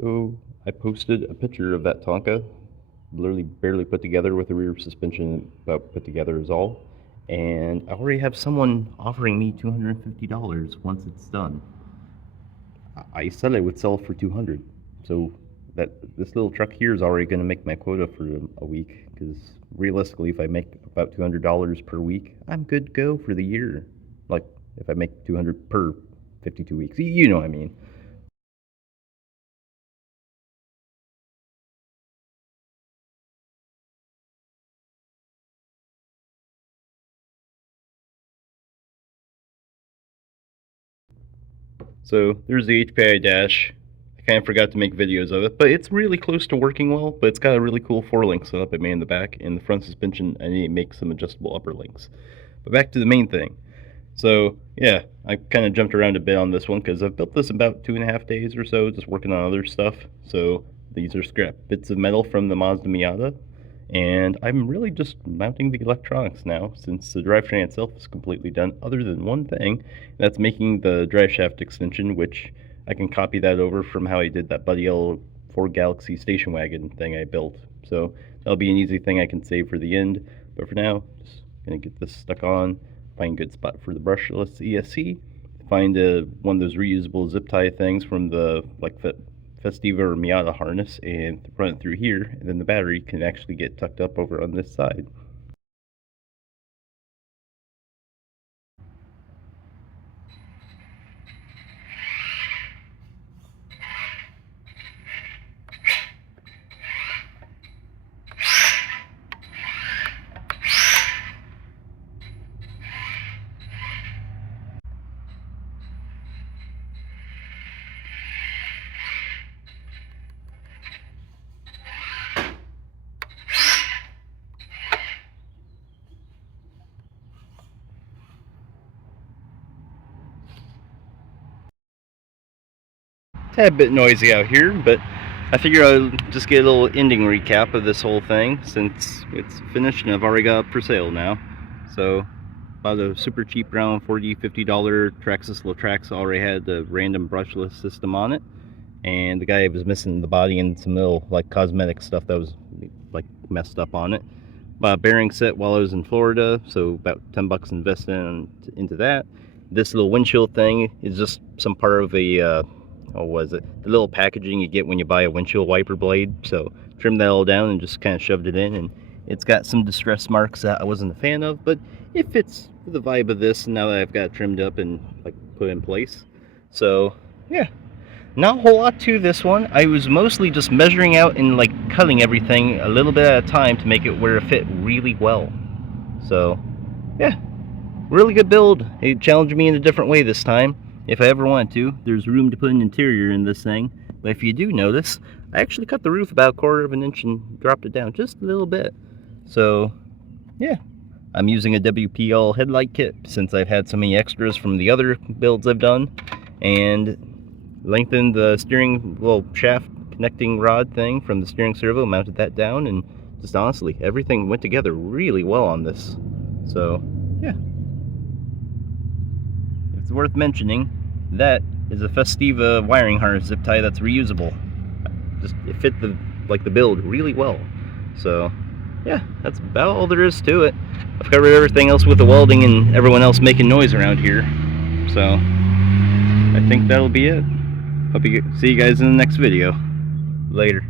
So I posted a picture of that Tonka, literally barely put together with the rear suspension about put together is all. And I already have someone offering me $250 once it's done. I said I would sell for 200. So that this little truck here is already going to make my quota for a week, because realistically if I make about $200 per week, I'm good to go for the year. Like if I make 200 per 52 weeks. You know what I mean. So there's the HPI dash. I kind of forgot to make videos of it, but it's really close to working well, but it's got a really cool 4-link setup I made in the back. In the front suspension, I need to make some adjustable upper links. But back to the main thing. So yeah, I kind of jumped around a bit on this one because I've built this about 2.5 days or so, just working on other stuff. So these are scrap bits of metal from the Mazda Miata, and I'm really just mounting the electronics now, since the drivetrain itself is completely done, other than one thing, and that's making the drive shaft extension, which I can copy that over from how I did that Buddy L4 Galaxy station wagon thing I built. So that'll be an easy thing I can save for the end, but for now, just gonna get this stuck on, find a good spot for the brushless ESC, find one of those reusable zip tie things from the Festiva or Miata harness, and run it through here, and then the battery can actually get tucked up over on this side. Tad bit noisy out here, but I figure I'll just get a little ending recap of this whole thing since it's finished and I've already got it for sale now. So bought a super cheap round $40, $50 Traxxas Latrax, already had the random brushless system on it, and the guy was missing the body and some little like cosmetic stuff that was like messed up on it. Bought a bearing set while I was in Florida, so about 10 bucks invested into that. This little windshield thing is just some part of a what was it, the little packaging you get when you buy a windshield wiper blade. So trimmed that all down and just kind of shoved it in, and it's got some distress marks that I wasn't a fan of, but it fits the vibe of this now that I've got it trimmed up and like put in place. So yeah, not a whole lot to this one. I was mostly just measuring out and like cutting everything a little bit at a time to make it where it fit really well. So yeah, really good build. It challenged me in a different way this time. If I ever want to, there's room to put an interior in this thing. But if you do notice, I actually cut the roof about 1/4 of an inch and dropped it down just a little bit. So yeah, I'm using a WPL headlight kit since I've had so many extras from the other builds I've done, and lengthened the steering shaft connecting rod thing from the steering servo, mounted that down, and just honestly, everything went together really well on this. So yeah, it's worth mentioning that is a Festiva wiring harness zip tie that's reusable. Just it fit the build really well. So yeah, that's about all there is to it. I've covered everything else with the welding and everyone else making noise around here. So I think that'll be it. Hope you see you guys in the next video. Later.